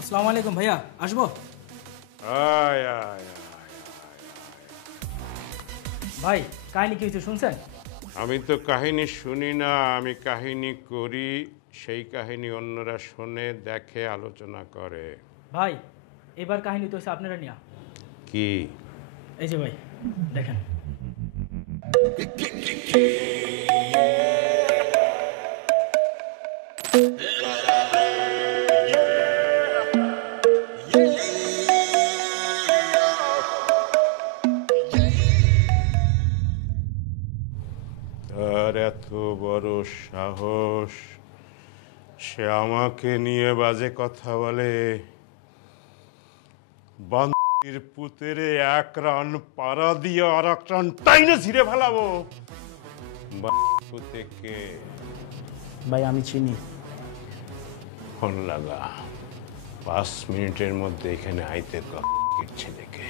আসসালামু আলাইকুম ভাইয়া, আসবো? আয় আয় ভাই কাহিনী কি হয়েছে শুনছেন? আমি তো কাহিনী শুনি না, আমি কাহিনী করি। সেই কাহিনী অন্যরা শোনে, দেখে, আলোচনা করে। ভাই এবার কাহিনী তো হচ্ছে আপনারা নিয়া। কি? এই যে ভাই দেখেন। তার এত বড় সাহস, সে আমাকে নিয়ে বাজে কথা বলে। বান্দির পুতেরে এক রান পাড়া দিয়ে আর এক রান টাইনে ছিঁড়ে ফেলাবো। পুতে কে? ভাই আমি চিনি। ফোন লাগা, 5 মিনিটের মধ্যে এখানে আইতে ছেলেকে।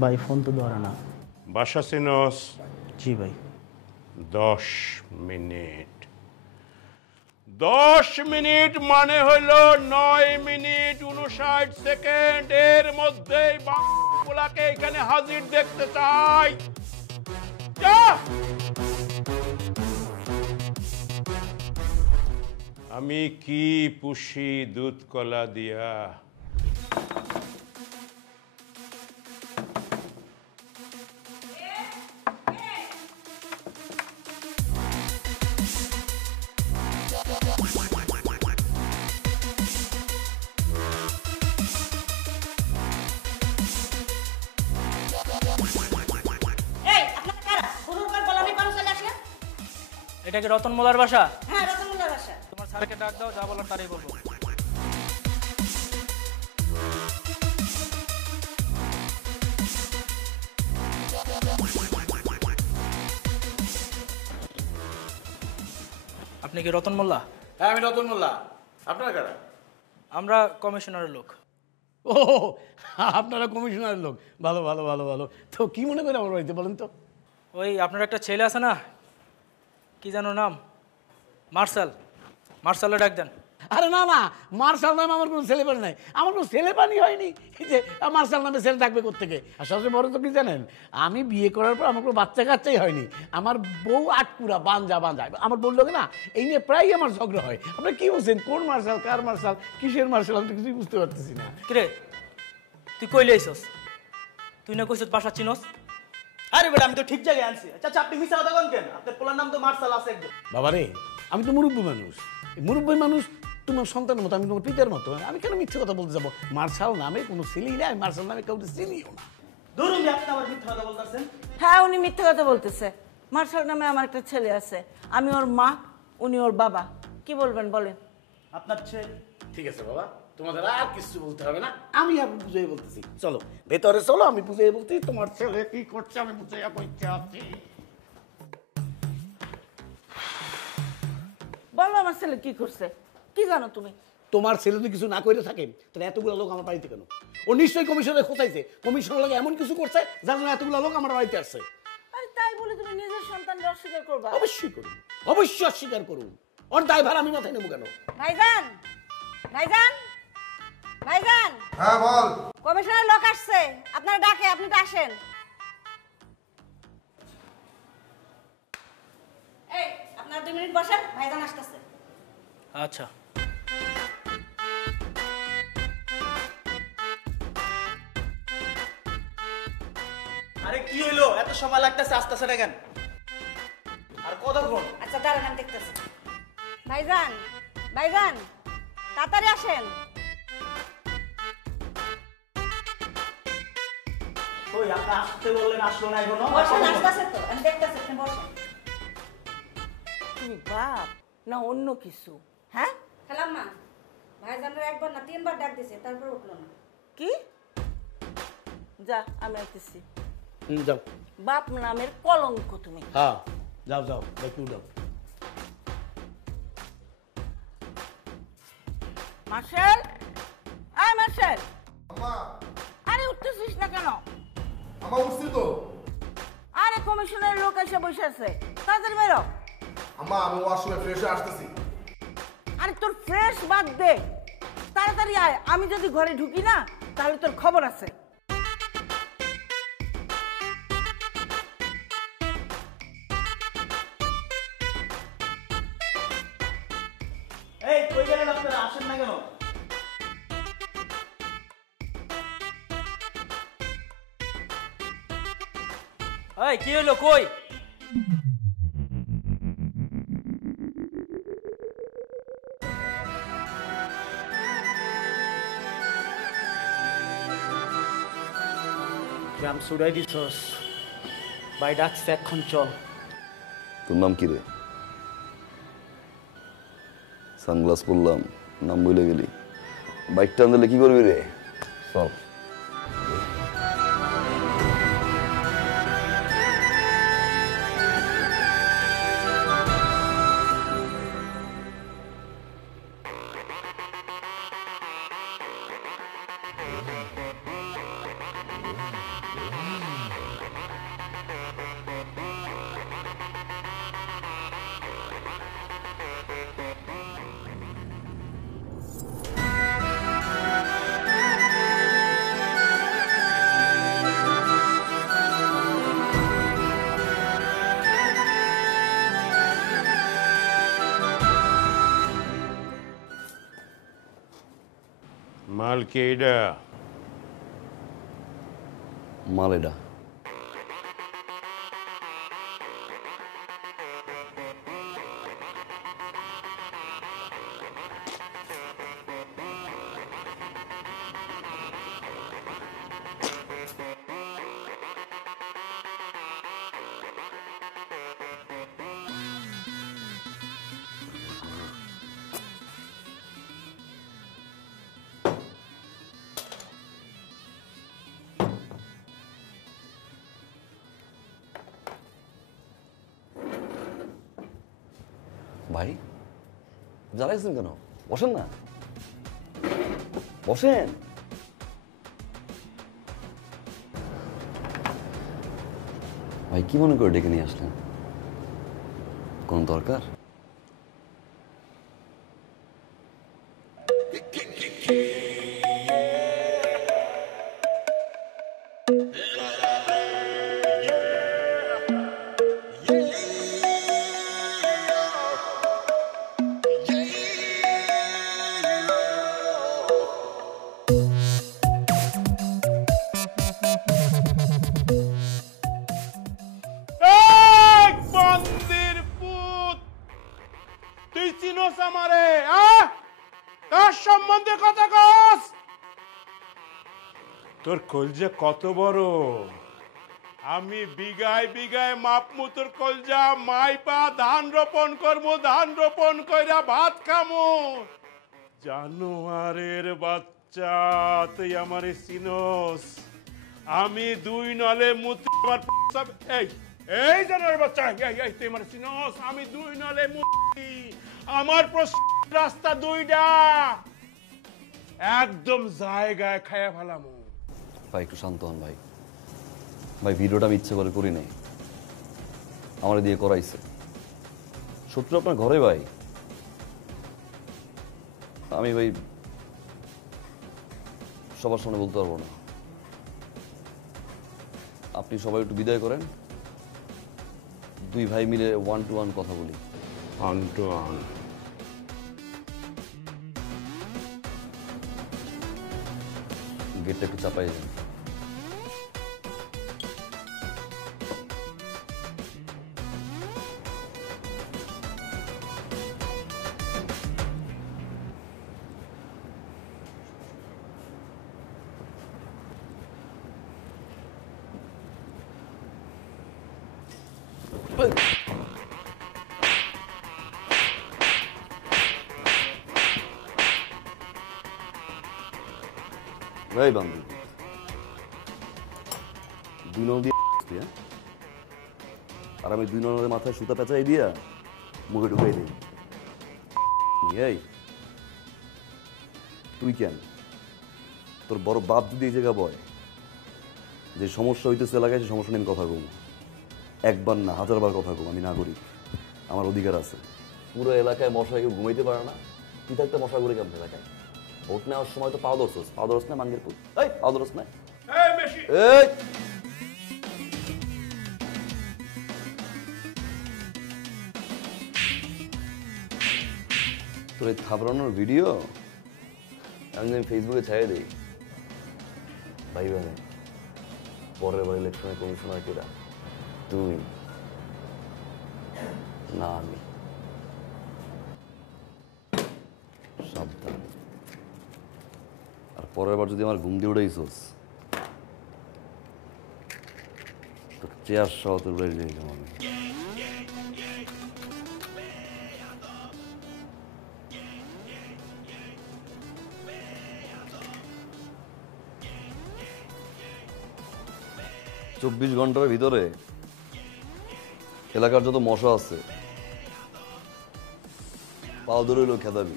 ভাই ফোন তো ধরে না। বাসা চিনস? জি ভাই। 10 মিনিট। 10 মিনিট মানে হইল 9 মিনিট 59 সেকেন্ড। এর মধ্যেই বাংলাকে এখানে হাজির দেখতে চাই। যা। আমি কি পুষি দুধ কলা দিয়া? এটা কি রতন মোলার বাসা? হ্যাঁ, রতন মোল্লার বাসা। তোমার স্যারকে ডাক দাও, যা বলার তারই বলবো। আপনি কি রতন মোল্লা? হ্যাঁ, আমি রতন মোল্লা। আপনারা কারা? আমরা কমিশনারের লোক। ও, আপনারা কমিশনারের লোক। ভালো ভালো ভালো ভালো। তো কি মনে করেন আমার বাড়িতে বলেন তো? ওই আপনার একটা ছেলে আছে না, কি জানো নাম? মার্শাল। মার্শালে ডাক দেন। আরে না না, মার্শাল নামে আমার কোনো ছেলেপানি নাই। আমার কোনো ছেলেপানি হয়নি যে মার্শাল নামে ছেলে থাকবে কোত্থেকে। আর সবচেয়ে বড় তো কি জানেন, আমি বিয়ে করার পর আমার কোনো বাচ্চা কাচ্চাই হয়নি। আমার বউ আটকুরা বাঞ্জা বাঞ্জা। আমার বললো না, এই নিয়ে প্রায়ই আমার ঝগড়া হয়। আপনি কি বলছেন, কোন মার্শাল, কার মার্শাল, কিসের মার্শাল, আমি তো কিছুই বুঝতে পারতেছি না। কিরে তুই কইলে আইছস? তুই না কইছস বাসা চিনস? আরে বেটা, আমি তো ঠিক জায়গায় আনছি। আচ্ছা আপনি মিশা কথা কোন কেন? আপনার পোলার নাম তো মার্শাল আছে একদম। বাবা রে, আমি তো মুরব্বী মানুষ। মুরব্বী মানুষ তোমার সন্তানের মতো, আমি তোমার পিতার মতো। আমি কেন মিথ্যে কথা বলতে যাবো? মার্শাল নামে কোনো ছেলেই নাই, মার্শাল নামে কাউকে চিনিও না। ধরুন আপনি আমার মিথ্যা কথা বলতেছেন। হ্যাঁ, উনি মিথ্যে কথা বলতেছে। মার্শাল নামে আমার একটা ছেলে আছে, আমি ওর মা, উনি ওর বাবা। কি বলবেন বলেন? আপনার ছেলে? ঠিক আছে বাবা, তোমাদের আর কিছু বলতে হবে না, আমি আর বুঝাই বলতেছি। চলো ভেতরে চলো, আমি বুঝাই বলতেছি তোমার ছেলে কি করছে আমি বুঝাইয়া বলতে আছি। বলো আমার ছেলে কি করছে, কি জানো তুমি? তোমার ছেলে যদি কিছু না করে থাকে তাহলে এতগুলো লোক আমার বাড়িতে কেন? ও নিশ্চয়ই কমিশনে খোঁচাইছে, কমিশনের লাগে এমন কিছু করছে যার জন্য এতগুলো লোক আমার বাড়িতে আসছে। আরে তাই বলে তুমি নিজের সন্তানকে অস্বীকার করবা? অবশ্যই করুন, অবশ্যই অস্বীকার করুন। ওর দায়ভার আমি মাথায় নেবো কেন? ভাইজান, ভাইজান, ভাইজান। হ্যাঁ বল। কমিশনের লোক আসছে, আপনারা ডাকে, আপনি তো আসেন। এই আপনারা 2 মিনিট বসেন, ভাইজান আসতেছে। আচ্ছা। আরে কি হইলো, এত সময় লাগতেছে, আসতেছে না কেন? আর কতক্ষণ? আচ্ছা দাঁড়ান, আমি দেখতেছি। ভাইজান, ভাইজান, তাড়াতাড়ি আসেন। ওই আপনি আসতে বললেন, আসলো না এখনো। বসেন, আসতেছে তো, আমি দেখতেছি, আপনি বসেন। তুমি বাপ না অন্য কিছু? হ্যাঁ খালাম্মা, ভাইজানের একবার না 3 বার ডাক দিছে, তারপর উঠলো না। কি? যা, আমি আইতেছি। যাও। বাপ নামের কলঙ্ক তুমি। হ্যাঁ যাও যাও, একটু যাও। মার্শাল, আয় মার্শাল। কিসের? আরে উঠতেছিস না কেন? আমার উঠছি তো। আরে কমিশনের লোক এসে বসে আছে, তাড়াতাড়ি বেরো। আম্মা আমি ওয়াশরুমে ফ্রেশ হয়ে আসতেছি। আরে তোর ফ্রেশ বাদ দে, তাড়াতাড়ি আয়। আমি যদি ঘরে ঢুকি না তাহলে তোর খবর আছে। এই কই গেলেন আপনারা, আসেন না কেন? এই কি হলো, কই? গ্রাম সুড়াই দিছস, ভাই ডাকছে এখন চল। তোর নাম কি রে? সানগ্লাস পরলাম, নাম বলে গেলি। বাইকটা আনলে কি করবি রে? চল। মাল কে এটা? মালেডা ভাই, জ্বালাইছেন কেন? বসেন না, বসেন। ভাই কি মনে করে ডেকে নিয়ে আসলেন? কোন দরকার? এই বন্দির পুত, তুই চিনোস আমারে? কার সম্বন্ধে কথা কস? তোর কলজা কত বড়! আমি বিঘায় বিঘায় মাপমু তোর কলজা, মাইপা ধান রোপণ করবো, ধান রোপণ কইরা ভাত খামু। জানোয়ারের বাচ্চা, তুই আমারে চিনোস? আমি দুই নলে মুতি আমার এই এই জানোয়ারের বাচ্চা, এই তুই আমারে চিনোস? আমি দুই নলে মুতি, আমার রাস্তা দুইটা, একদম জায়গায় খায়া ফেলামু। ভাই একটু শান্ত হন ভাই। ভাই ভিডিওটা আমি ইচ্ছে করে করি নাই, আমার দিয়ে করাইছে। শত্রু আপনার ঘরে ভাই। আমি ভাই সবার সামনে বলতে পারবো না। আপনি সবাই একটু বিদায় করেন, দুই ভাই মিলে 1-to-1 কথা বলি। গেটটা একটু চাপাই যান। ভাই বান্ধব, দুই নল দিয়ে হ্যাঁ, আর আমি দুই নলের মাথায় সুতা পেঁচাই দিয়া মুখে ঢুকাই দিই। এই তুই কেন? তোর বড় বাপ যদি এই জায়গা বয় যে সমস্যা হইতেছে এলাকায়, সে সমস্যা নিয়ে আমি কথা কম, একবার না 1000বার কথা কম। আমি নাগরিক, আমার অধিকার আছে। পুরো এলাকায় মশা কেউ ঘুমাইতে পারে না, তুই থাকতে মশা করে কেমন এলাকায়? ভোট নেওয়ার সময় তো পাও ধরছ না মাঙ্গের পুত, এই পাও ধরছ না, এই তোর এই থাবড়ানোর ভিডিও আমি ফেসবুকে ছাড়িয়ে দিই ভাই ভাই। পরের বার ইলেকশনে কমিশনার কেরা? তুই না আমি। সাবধান। আর পরের বার যদি আমার ঘুম দিয়ে উড়াইছস তো চেয়ার সহ তোর বাড়ি যাই আমি। চব্বিশ ঘন্টার ভিতরে এলাকার যত মশা আছে পাও ধরে হইলেও খেদাবি।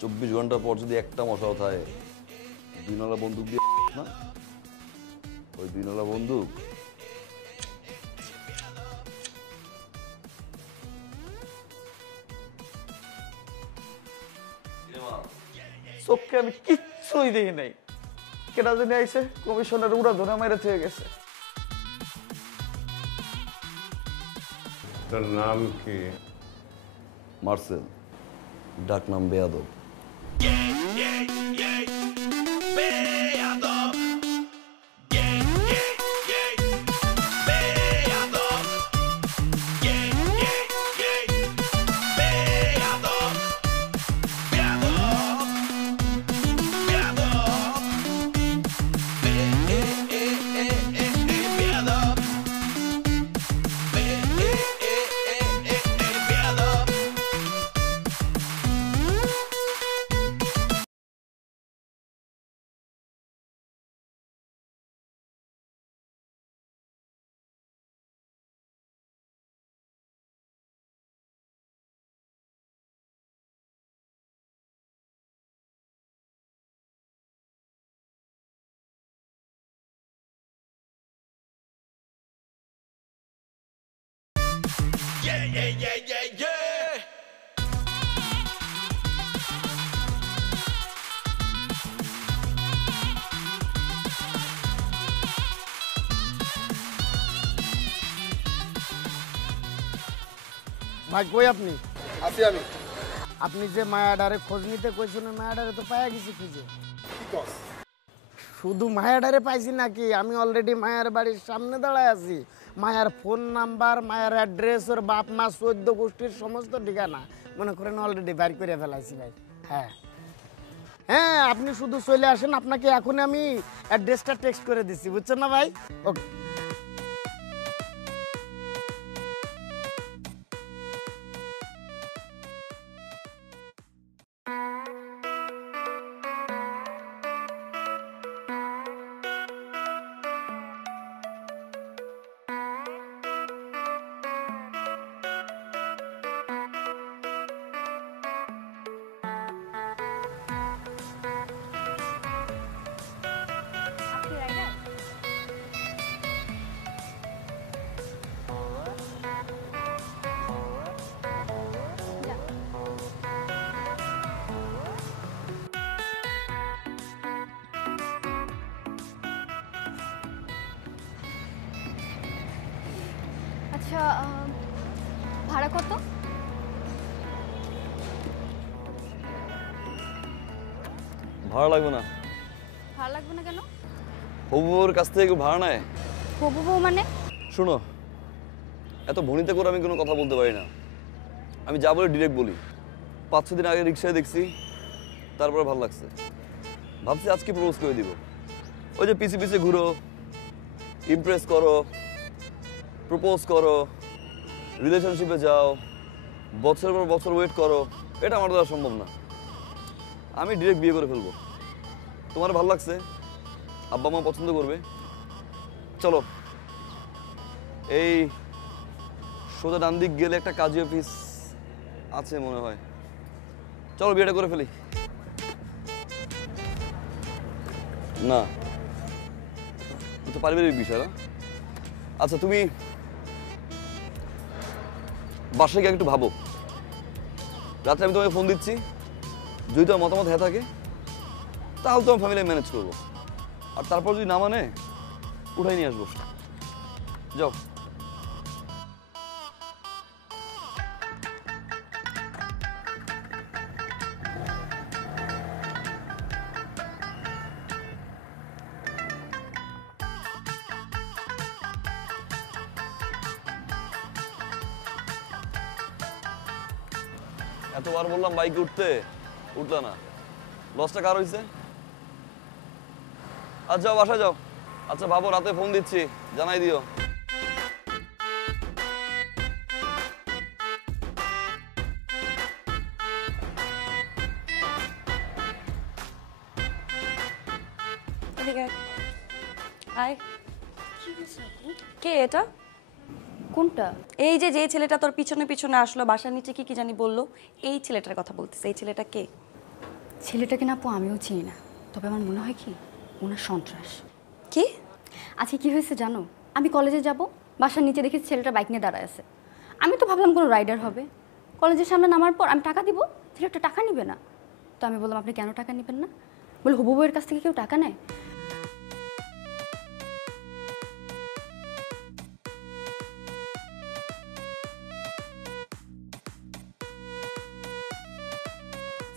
24 ঘন্টা পর যদি একটা মশাও থাকে, 2 নলা বন্দুক দিয়ে না, ওই 2 নলা বন্দুক চোখে আমি কিচ্ছুই দেখি নাই। কেনা জানি আইসে কমিশনের উড়া ধরে মেরে থেকে গেছে। তোর নাম কি? মার্সেল, ডাক নাম বেয়াদব। ভাই কই আপনি? আছি আমি। আপনি যে মায়াডারে খোঁজ নিতে কইছেন, মায়াডারে তো পাইয়া গেছি খুঁজে। কি কস? শুধু মায়াডারে পাইছি নাকি, আমি অলরেডি মায়ার বাড়ির সামনে দাঁড়ায় আছি। মায়ার ফোন নাম্বার, মায়ার অ্যাড্রেস, ওর বাপ মা 14 গোষ্ঠীর সমস্ত ঠিকানা মনে করেন অলরেডি বাইর করে ফেলাইছি ভাই। হ্যাঁ হ্যাঁ, আপনি শুধু চলে আসেন, আপনাকে এখন আমি অ্যাড্রেসটা টেক্সট করে দিচ্ছি, বুঝছেন না ভাই? ওকে। আচ্ছা, ভাড়া কত? ভাড়া লাগবে না। ভাড়া লাগবে না কেন? হবুর কাছ থেকে কেউ ভাড়া নেয়? হবু বউ মানে? শোনো, এত ভনিতে করে আমি কোনো কথা বলতে পারি না। আমি যা বলি ডিরেক্ট বলি। 5-6 দিন আগে রিক্সায় দেখছি, তারপরে ভালো লাগছে, ভাবছি আজকে প্রপোজ করে দিব। ওই যে পিছে পিছে ঘুরো, ইমপ্রেস করো, প্রপোজ করো, রিলেশনশিপে যাও, বছরের পর বছর ওয়েট করো, এটা আমার দ্বারা সম্ভব না। আমি ডিরেক্ট বিয়ে করে ফেলবো। তোমার ভালো লাগছে, আব্বা মা পছন্দ করবে, চলো। এই সোজা ডান দিক গেলে একটা কাজী অফিস আছে মনে হয়, চলো বিয়েটা করে ফেলি। না, এটা পারিবারিক বিষয় না। আচ্ছা তুমি বাসায় গিয়ে একটু ভাবো, রাত্রে আমি তোমাকে ফোন দিচ্ছি, যদি তোমার মতামত হ্যাঁ থাকে তাহলে তোমার ফ্যামিলি ম্যানেজ করবো, আর তারপর যদি না মানে উঠাই নিয়ে আসবো। যাও। এতবার বললাম বাইকে উঠতে, উঠলা না। লসটা কার হয়েছে? আচ্ছা যাও, বাসায় যাও। আচ্ছা ভাবো, রাতে ফোন দিচ্ছি, জানাই দিও। আয়। কে এটা? কোনটা? এই যে যে ছেলেটা তোর পিছনে পিছনে আসলো, বাসার নিচে কি কি জানি বললো, এই ছেলেটার কথা বলতেছে। এই ছেলেটা কে? ছেলেটাকে না আপু আমিও চিনি না, তবে আমার মনে হয় কি ওনার সন্ত্রাস। কি? আজকে কি হয়েছে জানো? আমি কলেজে যাব, বাসার নিচে দেখি ছেলেটা বাইক নিয়ে দাঁড়ায় আছে। আমি তো ভাবলাম কোনো রাইডার হবে। কলেজের সামনে নামার পর আমি টাকা দিব, ছেলেটা টাকা নিবে না। তো আমি বললাম আপনি কেন টাকা নেবেন না? বলে হবু বউয়ের কাছ থেকে কেউ টাকা নেয়?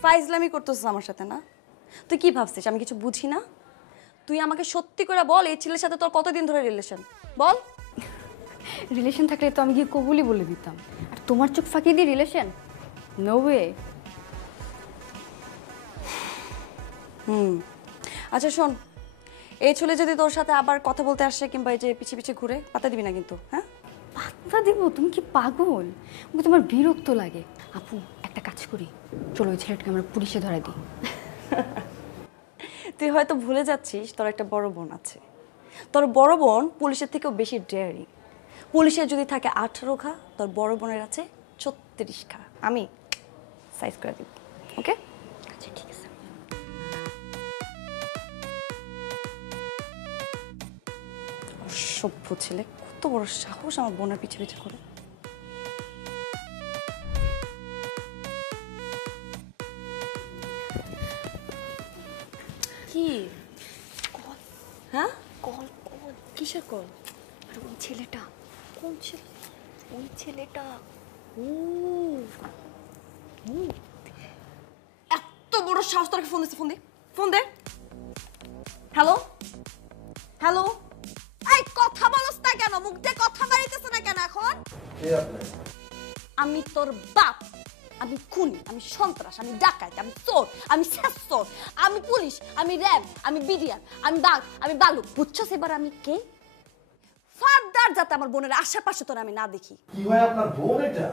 ফাইজলামি করতেছিস আমার সাথে না? তুই কি ভাবছিস আমি কিছু বুঝি না? তুই আমাকে সত্যি করে বল, এই ছেলের সাথে তোর কতদিন ধরে রিলেশন? বল। রিলেশন থাকলে তো আমি গিয়ে কবুলই বলে দিতাম, আর তোমার চোখ ফাঁকি দিয়ে রিলেশন? No way. আচ্ছা শোন, এই ছেলে যদি তোর সাথে আবার কথা বলতে আসে কিংবা এই যে পিছে পিছে ঘুরে, পাতা দিবি না কিন্তু, হ্যাঁ? পাত্তা দিব? তুমি কি পাগল? ওকে তোমার বিরক্ত লাগে। আপু একটা কাজ করি, চলো ওই ছেলেটাকে আমরা পুলিশে ধরা দিই। তুই হয়তো ভুলে যাচ্ছিস তোর একটা বড় বোন আছে। তোর বড় বোন পুলিশের থেকেও বেশি ডেয়ারিং। পুলিশের যদি থাকে 18 ঘা, তোর বড় বোনের আছে 36 ঘা। আমি সাইজ করে দিব, ওকে? আচ্ছা ঠিক আছে। অসভ্য ছেলে, কত বড় সাহস আমার বোনের পিছে পিছে করে। কি? হ্যাঁ? Call call. কিসের কল? আর ওই ছেলেটা। কোন ছেলে? ওই ছেলেটা। এত বড় সাহস তোর ফোন দিচ্ছে? ফোন দে, ফোন দে। হ্যালো হ্যালো, এই কথা বলছ না কেন? মুখ দিয়ে কথা বাড়িতেছ না কেন এখন? আমি তোর বাপ, আমি খুনি, আমি সন্ত্রাস, আমি ডাকাত, আমি চোর, আমি শেষচোর, আমি পুলিশ, আমি র্যাব, আমি বিডিআর, আমি বাঘ, আমি বালুক। বুঝছস এবার আমি কে? ফার্দার যাতে আমার বোনের আশেপাশে তোর আমি না দেখি। কি হয় আপনার বোন এটা?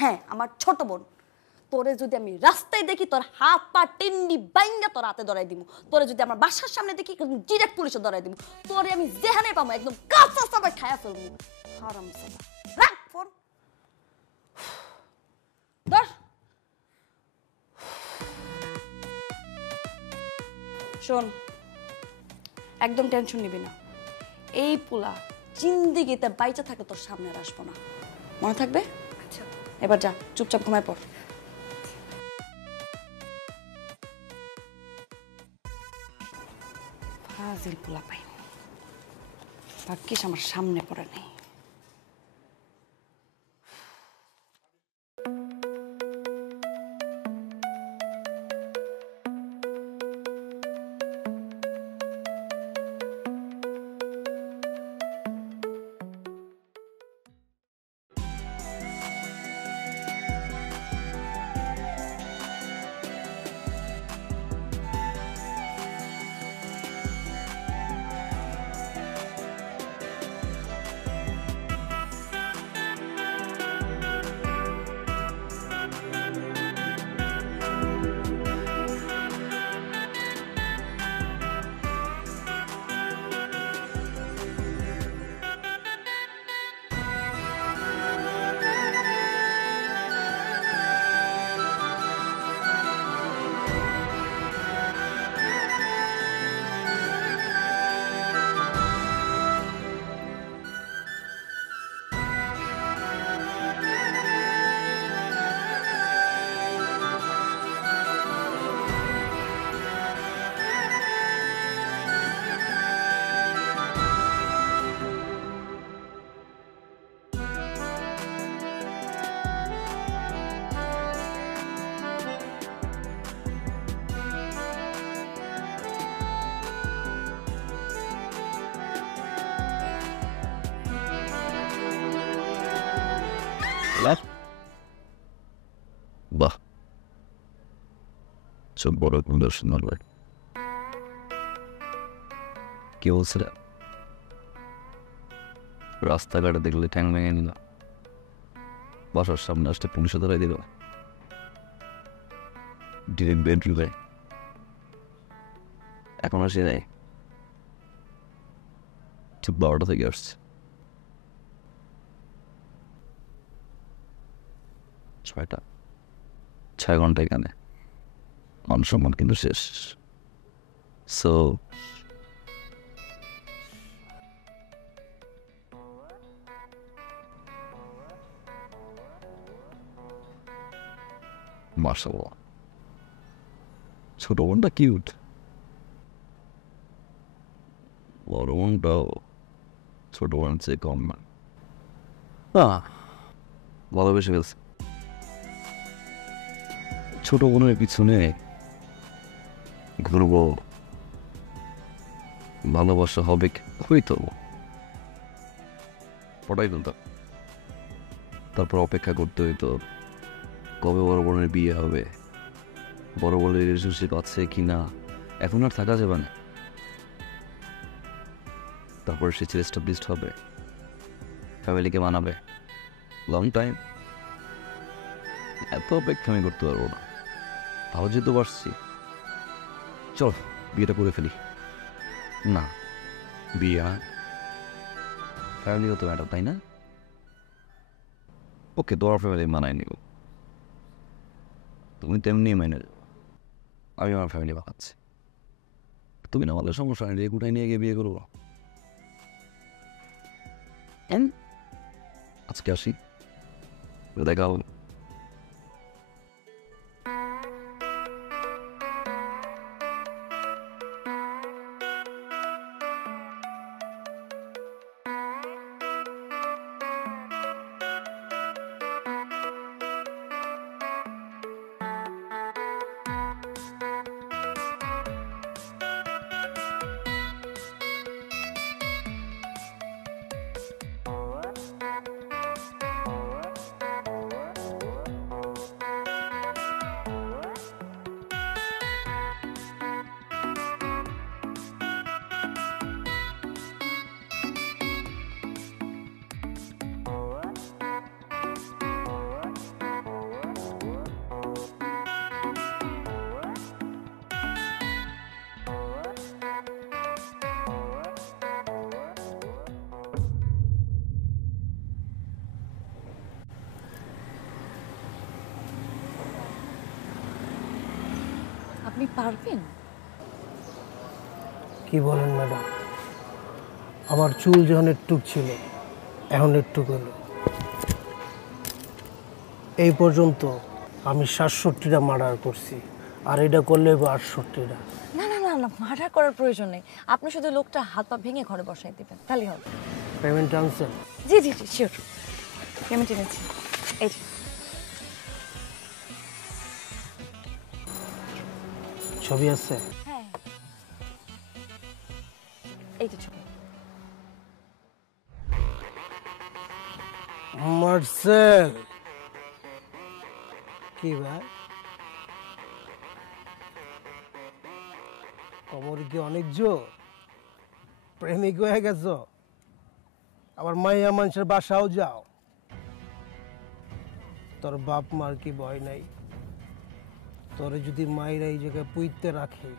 হ্যাঁ, আমার ছোট বোন। তোরে যদি আমি রাস্তায় দেখি, তোর হাত পা টিন্ডি বাইঙ্গা তোর হাতে ধরাই দিব। তোরে যদি আমার বাসার সামনে দেখি, ডিরেক্ট পুলিশে ধরাই দিব। তোরে আমি যেখানে পাবো একদম কাঁচা চাবাই খায়া ফেলবো। হারামজাদা। রাখ ফোন। ধর। শোন, একদম টেনশন নিবি না। এই পোলা জিন্দিগিতে বাইচা থাকে তোর সামনে আর আসবো না, মনে থাকবে? আচ্ছা এবার যা, চুপচাপ ঘুমায় পড়। ফাজিল পোলা পাই, ভাগ্যিস আমার সামনে পড়ে নেই। সব বড় দর্শন মারবে। কি বলছে রে? রাস্তাঘাটে দেখলে ঠ্যাং ভেঙে নিল, বাসার সামনে আসতে পুলিশে ধরাই দিল, ডিরেক্ট বেডরুমে। এখন আসি নাই, ঠিক 12টা থেকে আসছে। 6 ঘন্টা এখানে, মান সম্মান কিন্তু শেষ। সো মাশাআল্লাহ, ছোট বোনটা কিউট, বড় বোনটাও ছোট বোনের চেয়ে কম না। ভালোবেসে ফেলছে। ছোট বোনের পিছনে ঘুরবো, ভালোবাসা হবে, হইতো পটাই ফেলতাম। তারপর অপেক্ষা করতে হইতো কবে বড় বোনের বিয়ে হবে, বড় বোনের রিলেশনশিপ আছে কিনা, এখন আর থাকা যাবে না। তারপর সে এস্টাবলিশড হবে, ফ্যামিলিকে মানাবে। লং টাইম, এত অপেক্ষা আমি করতে পারবো না। ভালো যেহেতু পারছি, চল বিয়েটা করে ফেলি। না, বিয়ে ফ্যামিলিও তো ম্যাটার, তাই না? ওকে, তোমার ফ্যামিলি মানায় নিব, তুমি তেমনি মেনে যাও, আমি আমার ফ্যামিলি বানাচ্ছি। তুমি না আমাদের সমস্যা নেই, কোথায় নিয়ে গিয়ে বিয়ে করবো। আজকে আসি, দেখা হবে। আপনি পারবেন? কি বলেন ম্যাডাম, আমার চুল যখন একটুক ছিল, এখন একটুক হলো। এই পর্যন্ত আমি 67টা মার্ডার করছি, আর এটা করলে 68টা। না না না না, মার্ডার করার প্রয়োজন নেই। আপনি শুধু লোকটা হাত পা ভেঙে ঘরে বসাই দিবেন, তাহলেই হবে। পেমেন্ট আনছেন? জি জি জি, শিওর, পেমেন্ট এনেছি। এই যে ছবি আছে? হ্যাঁ, এই যে ছবি। মার্সেল, কি ভাই কমর কি অনেক জোর? প্রেমিক হয়ে গেছ? আবার মাইয়া মানুষের বাসাও যাও? তোর বাপ মার কি ভয় নাই? তোরে যদি মায়েরা এই জায়গায় পুইতে রাখে,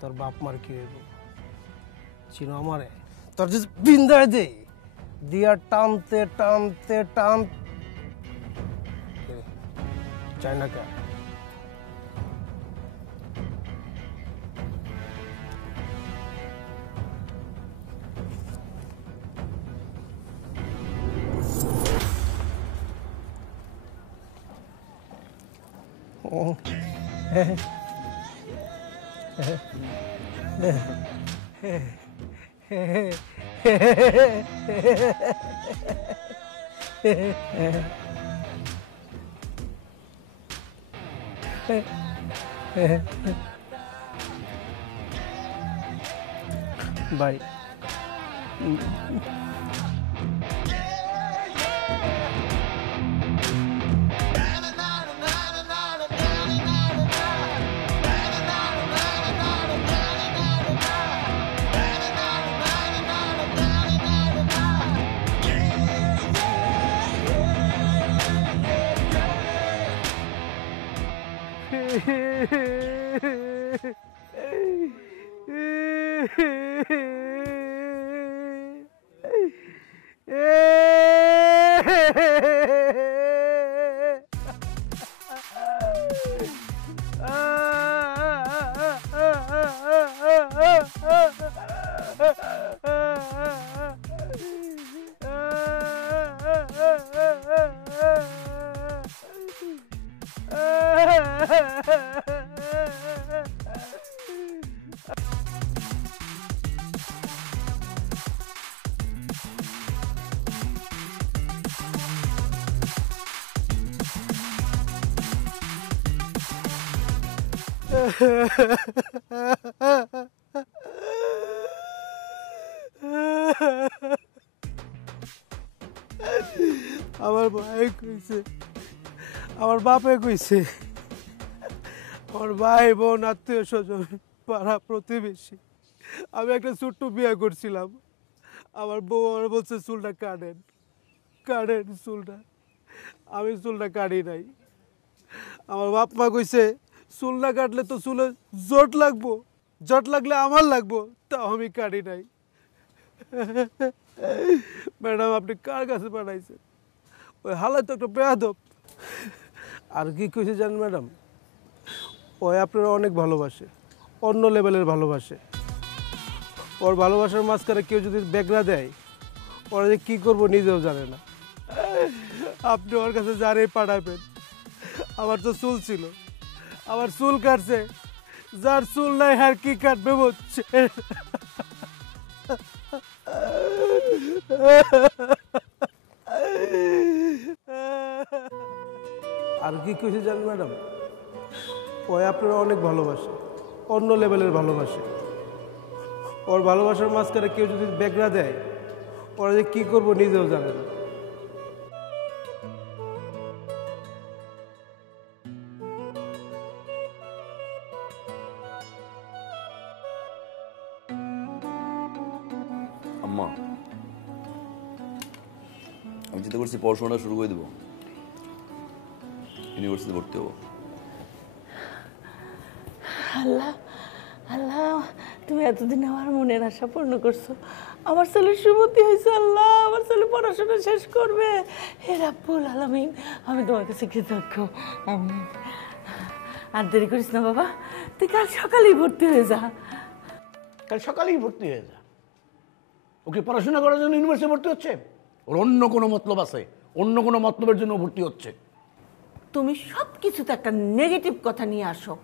তোর বাপ মার কি হইব? চিনো আমারে? তোর যদি বিন্দায় দে দিয়া টানতে টানতে টান চায় না কে? Bye. আমার ভাই কইছে, আমার বাপে কইছে, আমার ভাই বোন আত্মীয় স্বজন পাড়া প্রতিবেশী, আমি একটা ছোট্ট বিয়ে করছিলাম। আমার বউ আমার বলছে চুলটা কাটেন, কাটেন চুলটা। আমি চুলটা কাটি নাই। আমার বাপ মা কইছে চুল না কাটলে তো চুলে জট লাগবো, জট লাগলে আমার লাগবো, তাও আমি কাটি নাই। ম্যাডাম আপনি কার কাছে পাঠাইছেন? ওই হালাই তো একটা বেয়াদব। আর কি কইছে জানেন ম্যাডাম, ওই আপনারা অনেক ভালোবাসে, অন্য লেভেলের ভালোবাসে। ওর ভালোবাসার মাঝখানে কেউ যদি বেগরা দেয়, ওরা যে কী করবো নিজেও জানে না। আপনি ওর কাছে যারেই পাঠাবেন। আমার তো চুল ছিল, আমার চুল কাটছে, যার চুল নাই আর কি কাটবে বলছে। আর কি কইছে জানেন ম্যাডাম, ওই আপনারা অনেক ভালোবাসে, অন্য লেভেলের ভালোবাসে। ওর ভালোবাসার মাঝখানে কেউ যদি বেগরা দেয়, ওরা যে কী করবো নিজেও জানে না। আম্মা, আমি চিন্তা করছি পড়াশোনাটা শুরু করে দেবো, ইউনিভার্সিটি ভর্তি হবো। আল্লাহ আল্লাহ, তুমি এতদিন আমার মনের আশা পূর্ণ করছো। আমার ছেলের সুমতি হয়েছে। আল্লাহ, আমার ছেলে পড়াশোনা শেষ করবে। হে রাব্বুল আলামিন, আমি তোমার কাছে কৃতজ্ঞ। আমিন। আর দেরি করিস না বাবা, তুই কাল সকালেই ভর্তি হয়ে যা। কাল সকালেই ভর্তি হয়ে যা। ওকে পড়াশোনা করার জন্য ইউনিভার্সিটি ভর্তি হচ্ছে? ওর অন্য কোনো মতলব আছে, অন্য কোনো মতলবের জন্য ভর্তি হচ্ছে। তুমি সব কিছুতে একটা নেগেটিভ কথা নিয়ে আসো।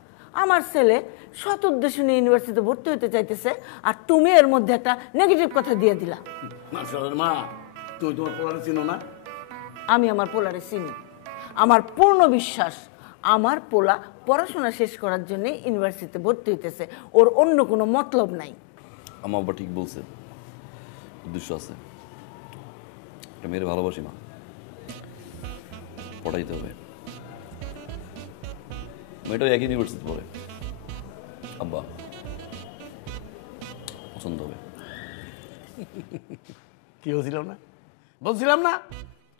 আমার ছেলে সৎ উদ্দেশ্য নিয়ে ইউনিভার্সিটিতে ভর্তি হতে চাইতেছে, আর তুমি এর মধ্যে একটা নেগেটিভ কথা দিয়ে দিলা। মা, তুমি তোমার পোলারে চিনো না? আমি আমার পোলারে চিনি। আমার পূর্ণ বিশ্বাস আমার পোলা পড়াশোনা শেষ করার জন্য ইউনিভার্সিটিতে ভর্তি হইতেছে, ওর অন্য কোনো মতলব নাই। আমার বাবা ঠিক বলছে, উদ্দেশ্য আছে। একটা মেয়ের ভালোবাসি মা, পড়াইতে হবে। মেয়েটা একই ইউনিভার্সিটি পড়ে, আব্বা পছন্দ হবে। কি বলছিলাম না, বলছিলাম না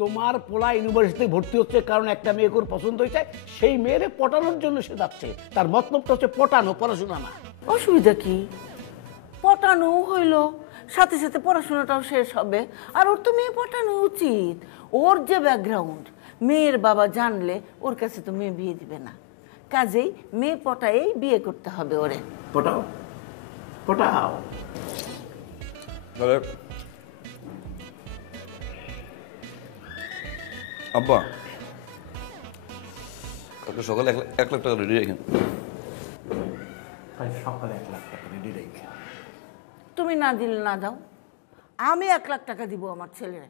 তোমার পোলা ইউনিভার্সিটিতে ভর্তি হচ্ছে কারণ একটা মেয়েকে ওর পছন্দ হয়েছে, সেই মেয়েরে পটানোর জন্য সে যাচ্ছে। তার মতলবটা হচ্ছে পটানো, পড়াশোনা না। অসুবিধা কি? পটানো হইলো, সাথে সাথে পড়াশোনাটাও শেষ হবে। আর ওর তো মেয়ে পটানো উচিত। ওর যে ব্যাকগ্রাউন্ড, মেয়ের বাবা জানলে ওর কাছে তো মেয়ে বিয়ে দিবে না। কাজেই মেয়ে পটায়েই বিয়ে করতে হবে ওরে। পটাও, পটাও। আব্বা, কালকে সকালে 1 লাখ টাকা রেডি রাখেন। সকালে 1 লাখ টাকা রেডি রেখে। তুমি না দিলে না দাও, আমি 1 লাখ টাকা দিব আমার ছেলের।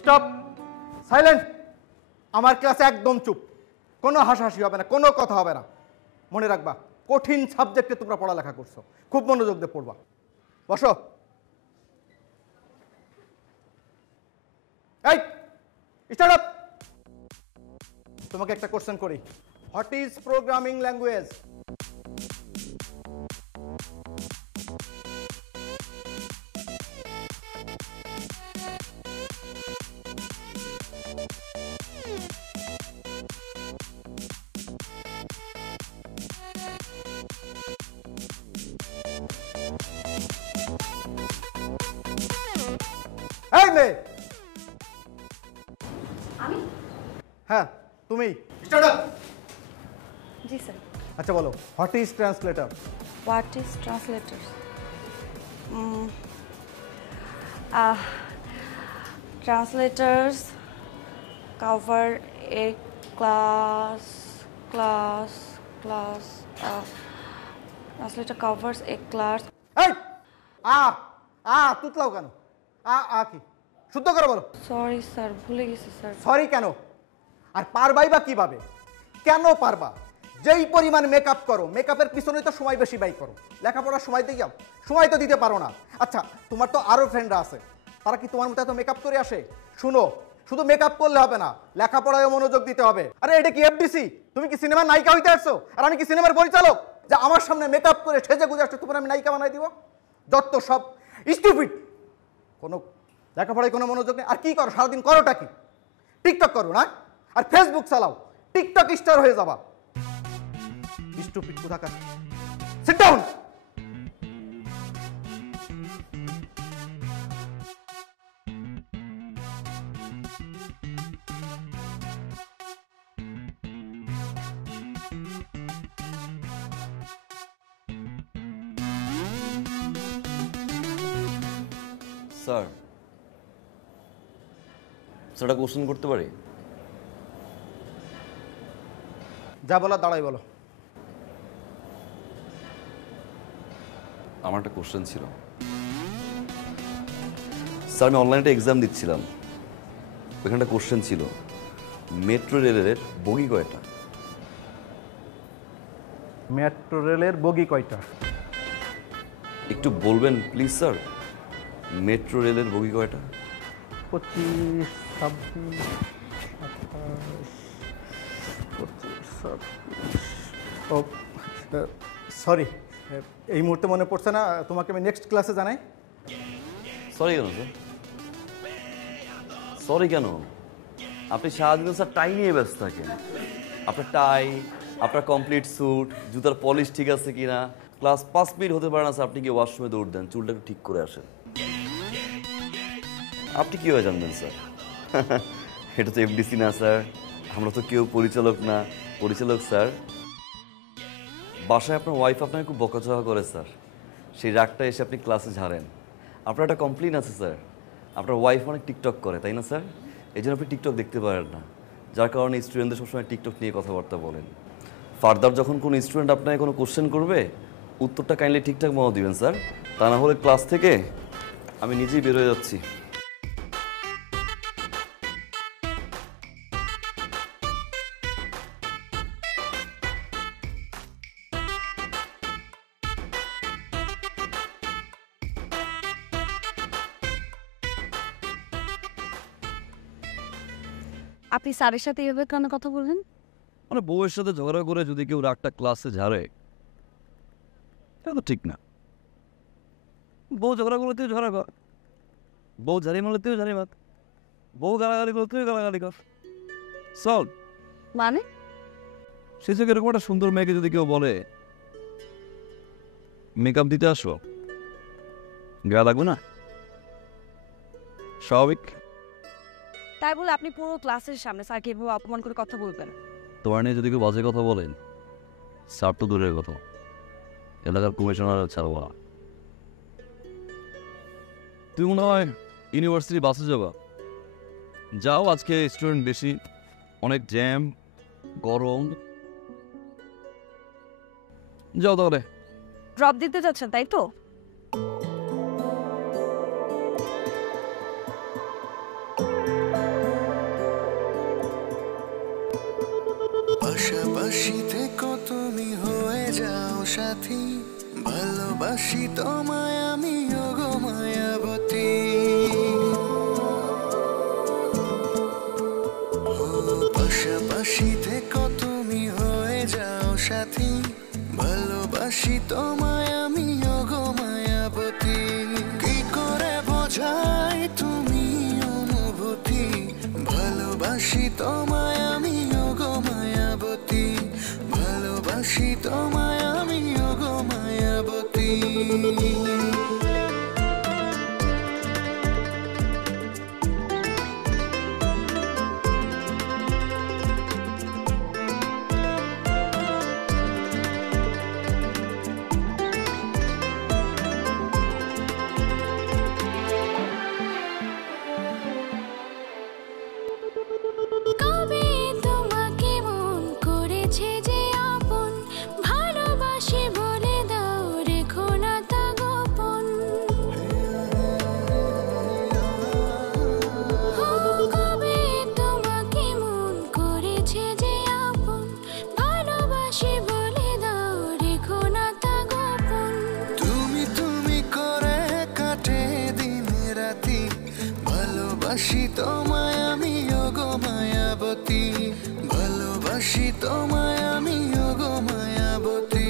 Stop, silent. আমার ক্লাসে একদম চুপ, কোনো হাসাহাসি হবে না, কোনো কথা হবে না। মনে রাখবা, কঠিন সাবজেক্টে তোমরা পড়ালেখা করছো, খুব মনোযোগ দিয়ে পড়বা। বসো। এই স্টার্ট আপ। তোমাকে একটা কোশ্চেন করি, হোয়াট ইজ প্রোগ্রামিং ল্যাঙ্গুয়েজ? দে। আমি? হ্যাঁ তুমি। Start up. জি স্যার। আচ্ছা বলো, what is translator? What is translators? Translators cover a class. Translator covers a class. এই তুতলাও কেন? কি শুদ্ধ করে বলো। সরি স্যার, ভুলে গেছি স্যার। সরি কেন? আর পারবাই বা কিভাবে? কেন পারবা? যেই পরিমাণ মেকআপ করো, মেকআপের পিছনেই তো সময় বেশি ব্যয় করো। লেখাপড়ার সময় দিয়ে যাও, সময় তো দিতে পারো না। আচ্ছা তোমার তো আরও ফ্রেন্ডরা আছে, তারা কি তোমার মতো এত মেকআপ করে আসে? শুনো, শুধু মেকআপ করলে হবে না, লেখাপড়ায় মনোযোগ দিতে হবে। আরে এটা কি এফডিসি? তুমি কি সিনেমার নায়িকা হইতে আসছো? আর আমি কি সিনেমার পরিচালক যে আমার সামনে মেকআপ করে সেজে গুজে আসছো তোমার আমি নায়িকা বানাই দিব? যত সব স্টুপিড। কোনো লেখাপড়ায় কোনো মনোযোগ নেই। আর কি করো সারাদিন? করোটা কি? টিকটক করো না? আর ফেসবুক চালাও, টিকটক স্টার হয়ে যাবা। স্টুপিড কোথাকার। Sit down. স্যার, একটা কোশ্চেন করতে পারি? যা বলো দাঁড়াই বলো। আমার একটা কোশ্চেন ছিল স্যার। আমি অনলাইনে এক্সাম দিচ্ছিলাম, ওইখানে একটা কোশ্চেন ছিল, মেট্রো রেলের বগি কয়টা? মেট্রো রেলের বগি কয়টা? একটু বলবেন প্লিজ স্যার, মেট্রো রেলের বগি কয়টা? 25, 26, 28, 25। ও সরি, এই মুহূর্তে মনে পড়ছে না, তোমাকে আমি নেক্সট ক্লাসে জানাই। সরি কেন স্যার? সরি কেন? আপনি সারাদিন স্যার টাই নিয়ে ব্যস্ত থাকেন। আপনার টাই, আপনার কমপ্লিট স্যুট, জুতার পলিশ ঠিক আছে কিনা, ক্লাস 5 মিনিট হতে পারে না স্যার আপনি কি ওয়াশরুমে দৌড় দেন, চুলটা একটু ঠিক করে আসেন। আপনি কীভাবে জানবেন স্যার? এটা তো এফডিসি না স্যার, আমরা তো কেউ পরিচালক না। পরিচালক স্যার, বাসায় আপনার ওয়াইফ আপনাকে খুব বকাঝকা করে স্যার, সেই রাগটা এসে আপনি ক্লাসে ঝাড়েন। আপনার একটা কমপ্লেন আছে স্যার, আপনার ওয়াইফ অনেক টিকটক করে তাই না স্যার? এই জন্য আপনি টিকটক দেখতে পারেন না, যার কারণে স্টুডেন্টদের সবসময় টিকটক নিয়ে কথাবার্তা বলেন। ফার্দার যখন কোনো স্টুডেন্ট আপনাকে কোনো কোশ্চেন করবে, উত্তরটা কাইন্ডলি ঠিকঠাক মতো দিবেন স্যার, তা না হলে ক্লাস থেকে আমি নিজেই বের হয়ে যাচ্ছি। আপনি স্যারের সাথে এভাবে কেন কথা বললেন? মানে বউয়ের সাথে ঝগড়া করে যদি কেউ রাগটা ক্লাসে ঝাড়ে, এটা তো ঠিক না। বউ ঝগড়া করলে তুই ঝগড়া কর, বউ ঝাড়ি মারলে তুই ঝাড়ি মার, বউ গালাগালি করলে তুই গালাগালি কর, সলভ। মানে সে থেকে এরকম একটা সুন্দর মেয়েকে যদি কেউ বলে মেকআপ দিতে আসো, গায়ে লাগবে না? স্বাভাবিক। তাই বলে আপনি পুরো ক্লাসের সামনে স্যারকে এভাবে অপমান করে কথা বলবেন? তোমার নিয়ে যদি কেউ বাজে কথা বলেন, স্যার তো দূরের কথা, এলাকার কমিশনার ছাড়বো না। তুমি মনে হয় ইউনিভার্সিটি বাসে যাবা, যাও, আজকে স্টুডেন্ট বেশি, অনেক জ্যাম, গরম, যাও তাহলে। ড্রপ দিতে যাচ্ছেন তাই তো? পাশাপাশি থেকো তুমি হয়ে যাও সাথী, ভালোবাসি তোমায় আমি ওগো মায়াবতী। পাশাপাশি থেকো তুমি হয়ে যাও সাথী, ভালোবাসি তোমায় আমি ওগো মায়াবতী। কি করে বোঝাই তুমি অনুভূতি, ভালোবাসি তোমায় আমি ওগো মায়াবতী, ভালোবাসি তোমায় আমি ওগো মায়াবতী। ভালোবাসি তোমায় আমি ওগো মায়াবতী ভালোবাসি তোমায় আমি ওগো মায়াবতী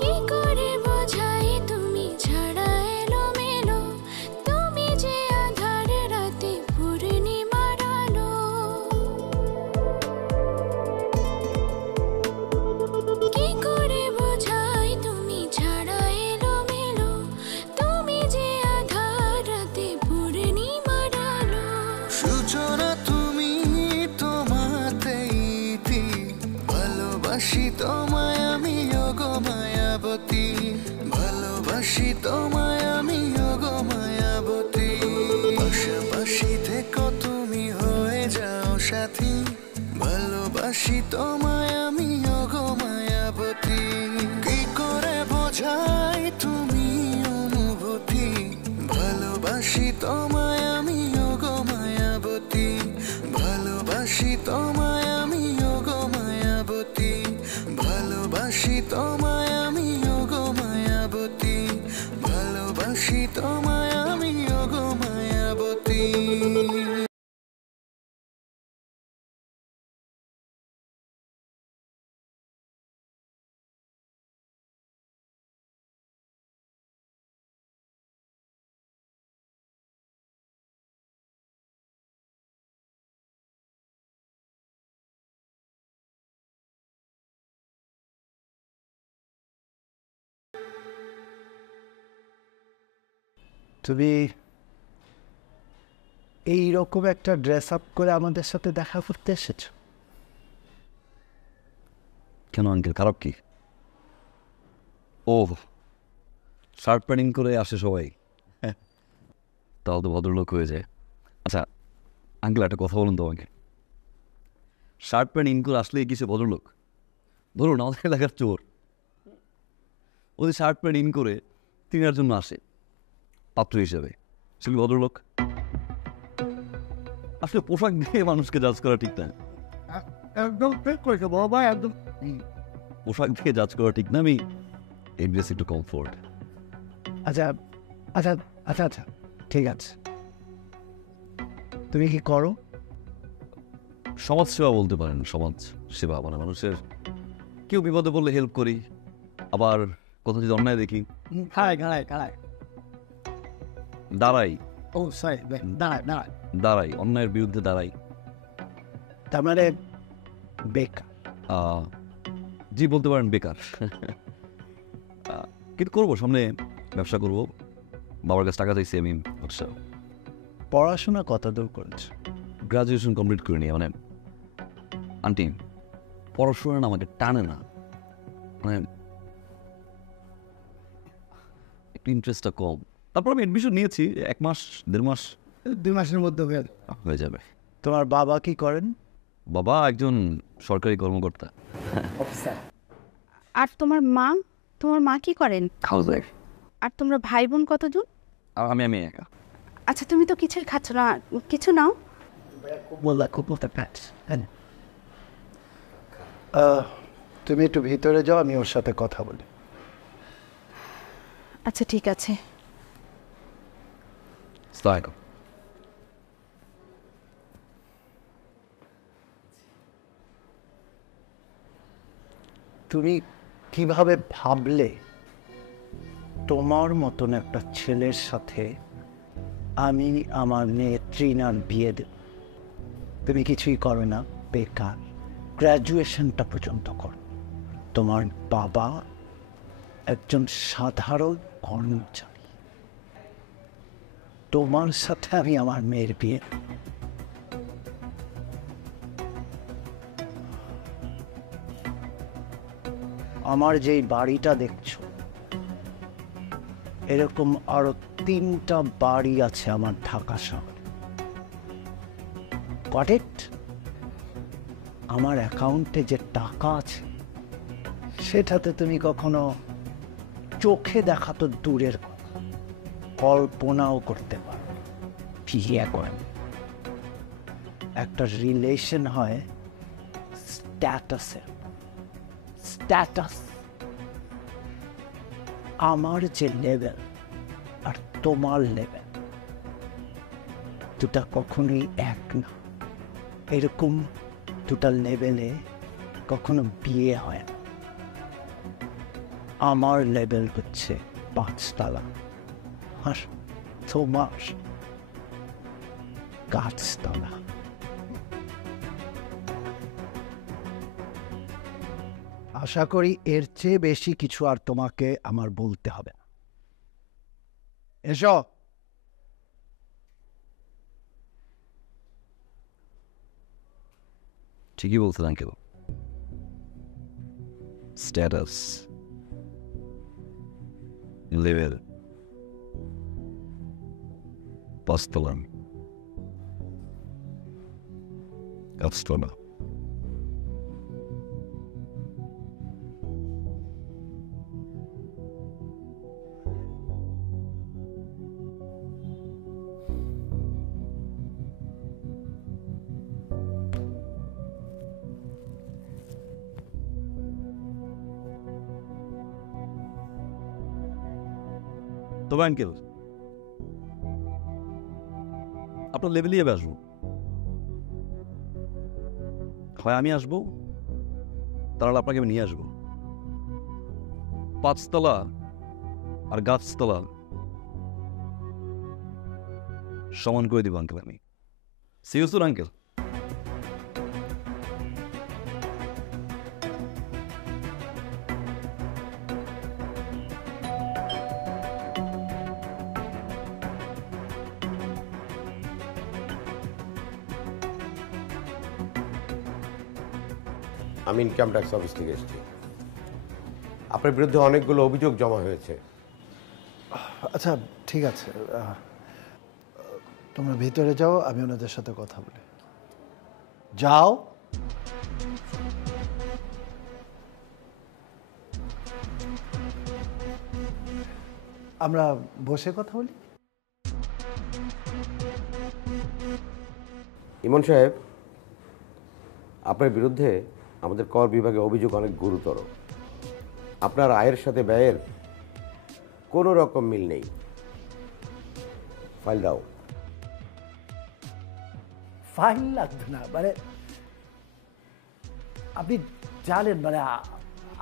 কি করে বোঝাই তুমি ছাড়া এলোমেলো তুমি যে আধার রাতে পূর্ণিমার আলো কি করে বোঝাই তুমি ছাড়া এলোমেলো তুমি যে আধার রাতে পূর্ণিমার আলো সূচনা তুমি তোমাতেই ইতি ভালোবাসি তোমায় আমি ওগো মায়াবতী ভালোবাসি তোমায় আমি ওগো মায়াবতী পাশাপাশি থেকো তুমি হয়ে যাও সাথী ভালোবাসি তোমায় আমি ওগো মায়াবতী কি করে বোঝাই তুমি অনুভূতি ভালোবাসি তোমায় আমি ওগো মায়াবতী ভালোবাসি তোমায় আমি ওগো মায়াবতী ভালোবাসি তোমায় আমি ওগো মায়াবতী ভালোবাসি তোমায় আমি ওগো মায়াবতী তুমি এইরকম একটা ড্রেস আপ করে আমাদের সাথে দেখা করতে এসেছো? কেন আঙ্কেল, খারাপ কি? ও, শার্ট প্যান্টিং করে আসে সবাই, তাও তো ভদ্রলোক হয়ে যায়। আচ্ছা আঙ্কেল, একটা কথা বলুন তো আমাকে, শার্ট প্যান্ট ইন করে আসলে কিছু ভদ্রলোক? ধরুন আমাদের এলাকার চোর, ওদের শার্ট প্যান্ট ইন করে তিনার জন্য আসে পাত্র হিসেবে, সেগুলি ভদ্রলোক? আসলে পোশাক দিয়ে মানুষকে জাজ করা ঠিক না। একদম ঠিক করেছো বাবা, একদম। পোশাক দিয়ে জাজ করা ঠিক না। আমি এমবিএস একটু কমফোর্ট। আচ্ছা আচ্ছা আচ্ছা আচ্ছা ঠিক আছে। তুমি কি করো? সমাজ সেবা বলতে পারেন। সমাজ সেবা মানে মানুষের কেউ বিপদে পড়লে হেল্প করি, আবার কোথাও যদি অন্যায় দেখি দাঁড়াই। ও সরি, দাঁড়াই, অন্যায়ের বিরুদ্ধে দাঁড়াই। তার মানে বেকার? জি বলতে পারেন বেকার। কিন্তু করবো, সামনে ব্যবসা করবো, বাবার কাছে টাকা চাইছি আমি। আচ্ছা, পড়াশোনা কত দূর করেছো? গ্রাজুয়েশন কমপ্লিট করে নিয়ে। মানে আন্টি, পড়াশোনা না আমাকে টানে না, মানে একটু ইন্টারেস্টটা কম। তারপর আমি অ্যাডমিশন নিয়েছি, 1 মাস 1.5 মাস, 2 মাসের মধ্যে হয়ে যাবে। তোমার বাবা কি করেন? বাবা একজন সরকারি কর্মকর্তা, অফিসার। আর তোমার মা কি করেন? হাউসওয়াইফ। আর তোমরা ভাই বোন কতজন? আমি একা। আচ্ছা, তুমি তো কিছুই খাচ্ছ না, কিছু নাও। তুমি একটু ভিতরে যাও, আমি ওর সাথে কথা বলি। আচ্ছা ঠিক আছে। তুমি কিভাবে ভাবলে তোমার মতন একটা ছেলের সাথে আমি আমার মেয়ে ট্রিনার বিয়ে দেব? তুমি কিছুই করো না, বেকার, গ্র্যাজুয়েশনটা পর্যন্ত করো। তোমার বাবা একজন সাধারণ কর্মচারী, তোমার সাথে আমি আমার মেয়ের বিয়ে। আমার যেই বাড়িটা দেখছো, এরকম আরো 3টা বাড়ি আছে আমার ঢাকা শহরে। Got it? আমার অ্যাকাউন্টে যে টাকা আছে সেটাতে তুমি কখনো চোখে দেখা তো দূরের কথা, কল্পনাও করতে পারো না। বিয়ে করেন, একটা রিলেশন হয় স্ট্যাটাসে। স্ট্যাটাস, আমার যে লেভেল আর তোমার লেভেল দুটা কখনোই এক না। এরকম দুটা লেভেলে কখনো বিয়ে হয় না। আমার লেভেল হচ্ছে 5 তলা আর তোমার 5 তলা। আশা করি এর চেয়ে বেশি কিছু আর তোমাকে আমার বলতে হবে না। এসো। ঠিকই বলছেন আঙ্কেল, স্ট্যাটাস, লেভেল, 5 তলা, 5 তলা। তবে আঙ্কেল, আপনার লেভেলই আমি আসবো। হয় আমি আসবো, তাহলে আপনাকে আমি নিয়ে আসবো। 5 তলা আর গাছতলা সমান করে দিব আঙ্কেল আমি। Seriously uncle? আমি ইনকাম ট্যাক্স অফিস থেকে এসেছি। আপনার বিরুদ্ধে অনেকগুলো অভিযোগ জমা হয়েছে। আচ্ছা ঠিক আছে, তোমরা ভিতরে যাও, আমি ওনাদের সাথে কথা বলি। যাও। আমরা বসে কথা বলি। ইমন সাহেব, আপনার বিরুদ্ধে আমাদের কর বিভাগে অভিযোগ অনেক গুরুতর। আপনার আয়ের সাথে ব্যয়ের কোনো রকম মিল নেই। ফাইল দাও। ফাইল লাগবে না, মানে আপনি জানেন মানে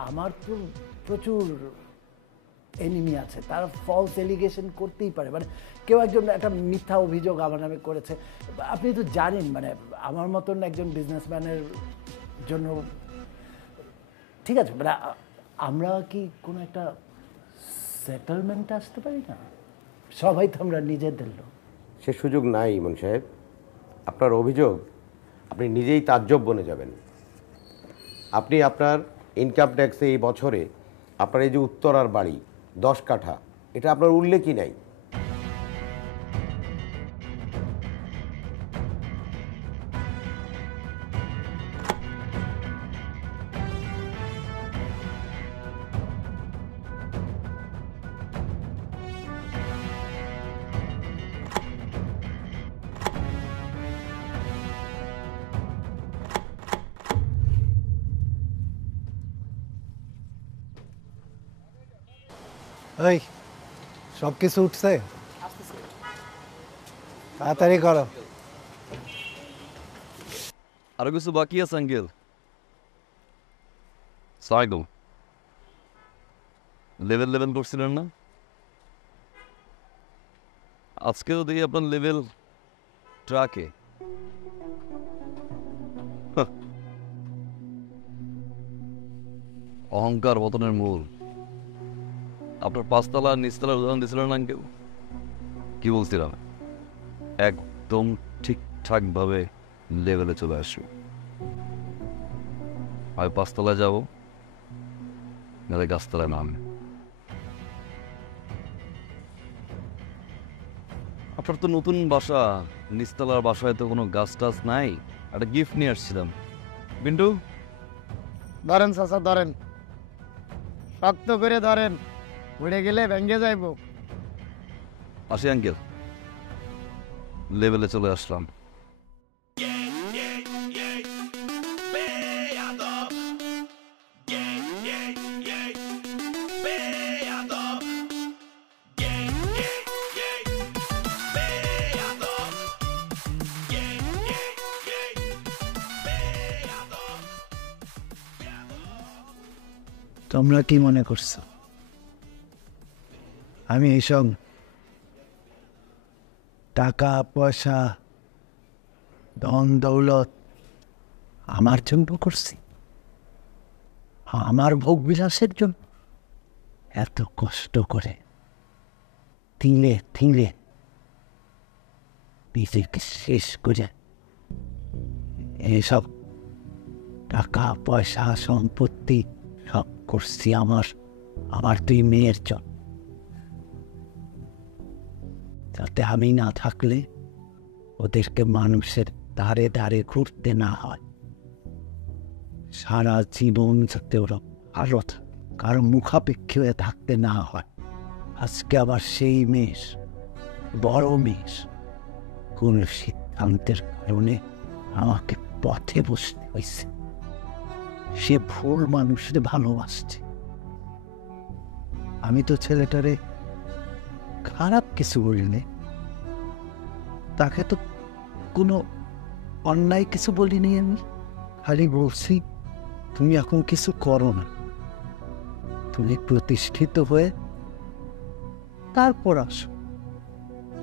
আমার তো প্রচুর এনিমি আছে, তারা ফলস এলিগেশন করতেই পারে। মানে কেউ একজন একটা মিথ্যা অভিযোগ আমার নামে করেছে, আপনি তো জানেন মানে আমার মতন একজন বিজনেসম্যানের জন্য। ঠিক আছে, মানে আমরা কি কোনো একটা সেটেলমেন্টে আসতে পারি না? সবাই তো আমরা নিজেদের লোক। সে সুযোগ নাই ইমন সাহেব। আপনার অভিযোগ আপনি নিজেই তাজ্জব বনে যাবেন। আপনি আপনার ইনকাম ট্যাক্সে এই বছরে আপনার এই যে উত্তরার বাড়ি 10 কাঠা, এটা আপনার উল্লেখই নাই। ওই সব কিছু উঠছে, তাড়াতাড়ি করো। আরো কিছু বাকি আছে আঙ্কেল। সাইকেল লেভেল করছিলেন না? আজকেও দেখি আপনার লেভেল ট্রাকে। অহংকার পতনের মূল। আপনার 5 তলা আর নিচতলার উদাহরণ দিয়েছিলেন না কেউ? কি বলছিলাম? একদম ঠিকঠাক ভাবে লেভেলে চলে আসো। হয় 5 তলায় যাবো, নাহলে গাছতলায় নামে। আপনার তো নতুন বাসা, নিচতলার বাসায় তো কোনো গাছ টাছ নাই। একটা গিফট নিয়ে আসছিলাম, পিন্টু ধরেন চাচা ধরেন, শক্ত করে ধরেন, উড়ে গেলে ভেঙে যাইব। আসি আঙ্কেল, লেভেলে চলে আসলাম। তোমরা কি মনে করছো আমি এইসব টাকা পয়সা ধন দৌলত আমার জন্য করছি? আমার ভোগ বিলাসের জন্য? এত কষ্ট করে তিলে তিলে নিজেকে শেষ করে এসব টাকা পয়সা সম্পত্তি সব করছি আমার দুই মেয়ের জন্য, যাতে আমি না থাকলে ওদেরকে মানুষের ধারে ধারে ঘুরতে না হয়, সারা জীবন যাতে ওরা ভালো কারো মুখাপেক্ষী হয়ে থাকতে না হয়। আজকে আবার সেই মেষ, বড় মেষ, কোন সিদ্ধান্তের কারণে আমাকে পথে বসতে হয়েছে। সে ভুল মানুষের ভালোবাসছে। আমি তো ছেলেটারে খারাপ কিছু বলিনি, তাকে তো কোনো অন্যায় কিছু বলিনি। আমি খালি বলছি তুমি এখন কিছু করো না, তুমি প্রতিষ্ঠিত হয়ে তারপর আসো,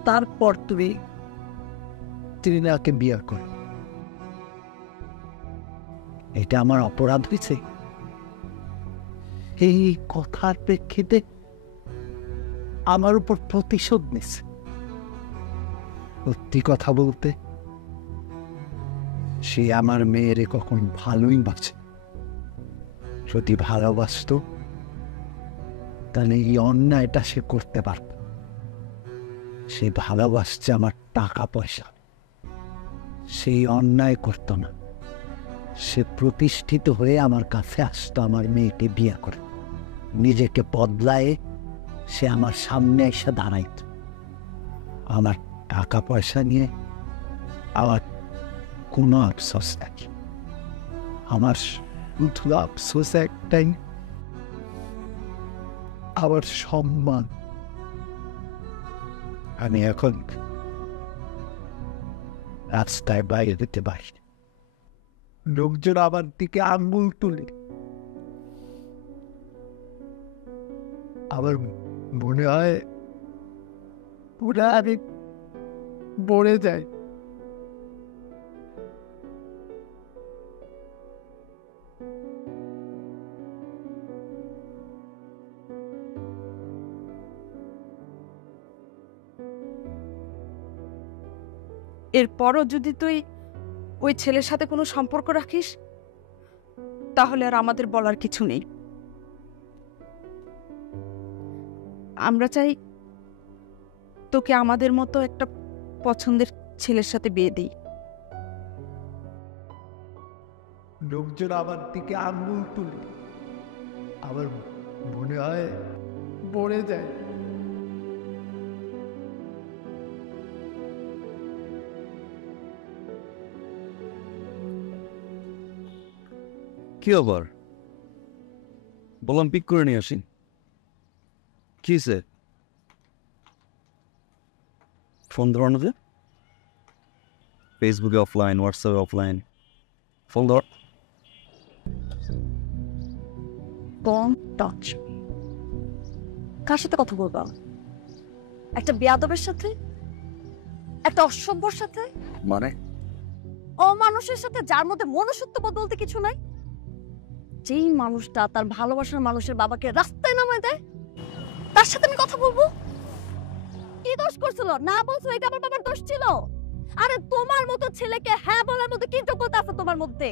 তারপর তুমি তৃণাকে বিয়ে করো। এটা আমার অপরাধ হয়েছে? এই কথার প্রেক্ষিতে আমার উপর প্রতিশোধ নিছে। সত্যি কথা বলতে সে আমার মেয়েরে কখন ভালোই বাঁচে। যদি ভালোবাসত তাহলে এই অন্যায়টা সে করতে পারত। সে ভালোবাসছে আমার টাকা পয়সা, সেই অন্যায় করত না। সে প্রতিষ্ঠিত হয়ে আমার কাছে আসতো আমার মেয়েকে বিয়ে করে, নিজেকে বদলায়ে সে আমার সামনে এসে দাঁড়াইত। আমার টাকা পয়সা নিয়ে আমার কোনো আফসোস নাই, আমার শুধু আফসোস একটাই, আমার সম্মান। আমি এখন রাস্তায় বাইরে যেতে পারি, লোকজন আমার দিকে আঙ্গুল তুলে, আমার মনে হয় পুরা আমি মরে যাই। এরপরও যদি তুই ওই ছেলের সাথে কোনো সম্পর্ক রাখিস, তাহলে আর আমাদের বলার কিছু নেই। আমরা চাই তোকে আমাদের মতো একটা পছন্দের ছেলের সাথে বিয়ে দিই। লোকজন আমার দিকে আঙ্গুল তুলে, আমার মনে হয় মরে যায়। কি আবার বললাম পিক করে নিয়ে আসি। কি সে ফোন ধরানো যে? ফেসবুকে অফলাইন, হোয়াটসঅ্যাপে অফলাইন, ফোন ধর। টাচ কার সাথে কথা বলবা? একটা বেয়াদবের সাথে, একটা অসভ্যর সাথে, মানে অমানুষের সাথে, যার মধ্যে মনুষ্যত্ব বলতে কিছু নাই। যেই মানুষটা তার ভালোবাসার মানুষের বাবাকে রাস্তায় নামায় দেয়, তার সাথে আমি কথা বলবো? কি দোষ করছিল? না বলছো এটা আমার বাবার দোষ ছিল? আরে তোমার মতো ছেলেকে হ্যাঁ বলার মতো কি যোগ্যতা আছে তোমার মধ্যে?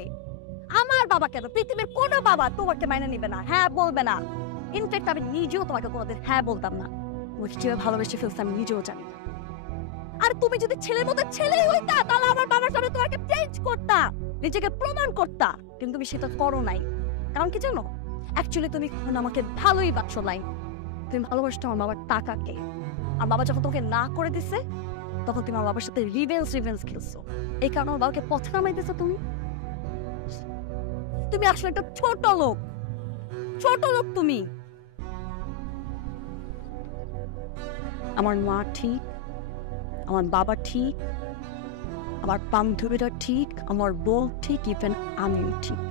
আমার বাবা কেন, পৃথিবীর কোনো বাবা তোমাকে মাইনে নিবে না, হ্যাঁ বলবে না। ইনফ্যাক্ট আমি নিজেও তোমাকে কোনোদিন হ্যাঁ বলতাম না। ওকে কিভাবে ভালোবেসে ফেলছে আমি নিজেও জানি না। আর তুমি যদি ছেলের মতো ছেলেই হইতা, তাহলে আমার বাবার সামনে তোমাকে চেঞ্জ করতা। নিজেকে প্রমাণ করতা, কিন্তু তুমি সেটা করো নাই। কারণ কি জানো, অ্যাকচুয়ালি তুমি কখনো আমাকে ভালোই বাসো নাই। তুমি ভালোবাসতো আমার বাবার টাকাকে। আর বাবা যখন তোমাকে না করে দিছে, তখন তুমি আমার বাবার সাথে রিভেঞ্জ খেলছো। এই কারণে আমার বাবাকে পথে নামাই দিছো তুমি। তুমি আসলে একটা ছোট লোক তুমি। আমার মা ঠিক, আমার বাবা ঠিক, আমার বান্ধবীরা ঠিক, আমার বউ ঠিক, ইভেন আমিও ঠিক,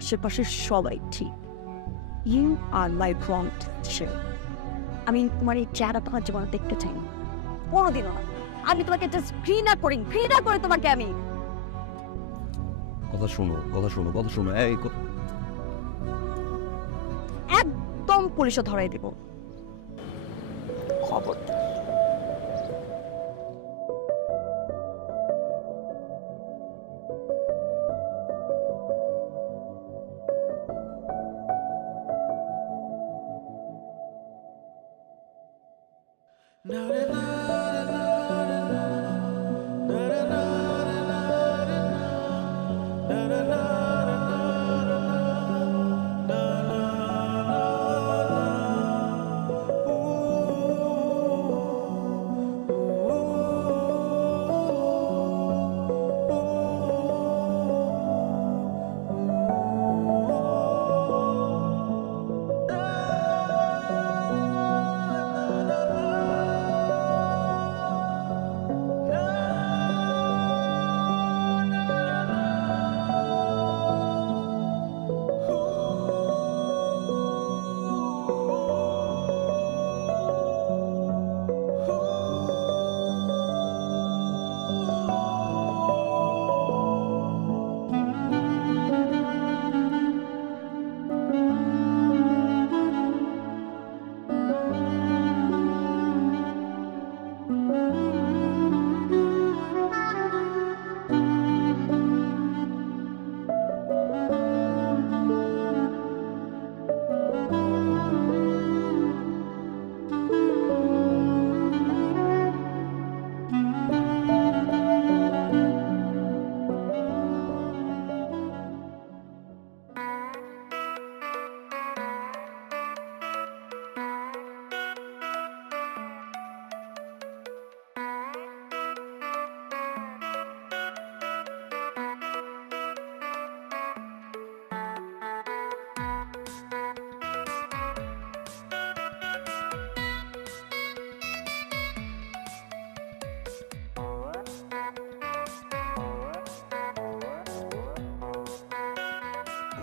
আশেপাশে সবাই ঠিক। You are my wrong teacher. আমি তোমার এই চেহারা তোমার জীবনে দেখতে চাই না, কোনোদিনও না। আমি তোমাকে জাস্ট ঘৃণা করি তোমাকে আমি। কথা শোনো এই একদম পুলিশে ধরাই দেব, খবর।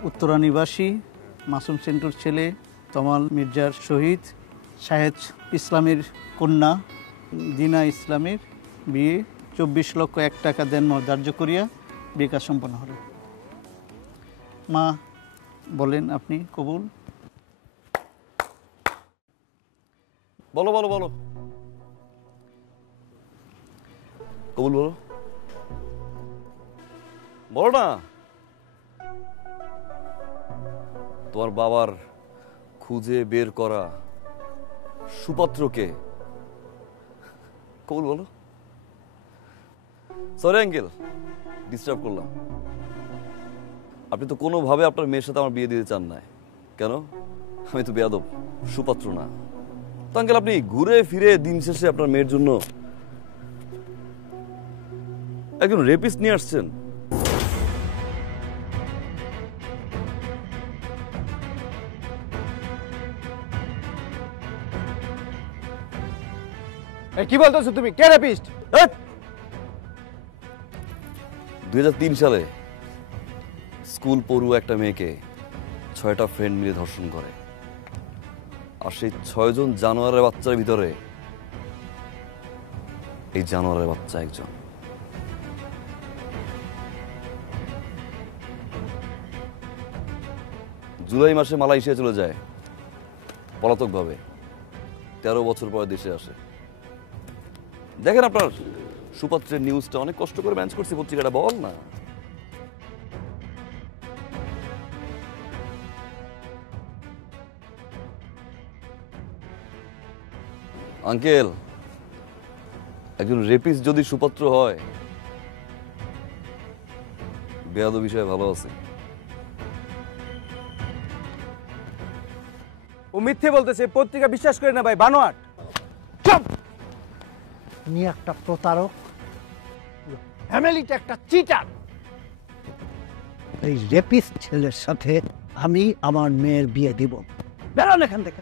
উত্তরা নিবাসী মাসুম সেন্টুর ছেলে তমাল মির্জার শহীদ শাহেদ ইসলামের কন্যা দিনা ইসলামের বিয়ে 24,01,000 টাকা দেনমোহর ধার্য করিয়া বিয়ে কাজ সম্পন্ন হল। মা বলেন আপনি কবুল। বলো কবুল বলো না। তোমার বাবার খুঁজে বের করা সুপাত্রকে কবুল বলো। সরি আঙ্কেল, ডিস্টার্ব করলাম। আপনি তো কোনোভাবে আপনার মেয়ের সাথে আমার বিয়ে দিতে চান না। কেন? আমি তো বেয়াদব, সুপাত্র না তো আঙ্কেল। আপনি ঘুরে ফিরে দিন শেষে আপনার মেয়ের জন্য একজন রেপিস্ট নিয়ে আসছেন। কি বলতেছো তুমি? কে রেপিস্ট? 2003 সালে স্কুল পড়ুয়া একটা মেয়েকে 6টা ফ্রেন্ড মিলে ধর্ষণ করে। আর সেই 6 জন জানোয়ারের বাচ্চার ভিতরে এই জানোয়ারের বাচ্চা একজন। জুলাই মাসে মালয়েশিয়া চলে যায় পলাতকভাবে। 13 বছর পরে দেশে আসে। দেখেন আপনার সুপাত্রের নিউজটা অনেক কষ্ট করে ম্যানেজ করছি, পত্রিকাটা বল না। আঙ্কেল, একজন রেপিস্ট যদি সুপাত্র হয়, বেয়াদব বিষয়ে ভালো আছে। ও মিথ্যে বলতেছে, পত্রিকা বিশ্বাস করে না ভাই, বানোয়াট। তুমি একটা প্রতারক, ফ্যামিলিতে একটা চিটার। এই রেপিস্ট ছেলের সাথে আমি আমার মেয়ের বিয়ে দিব। বেরোন এখান থেকে।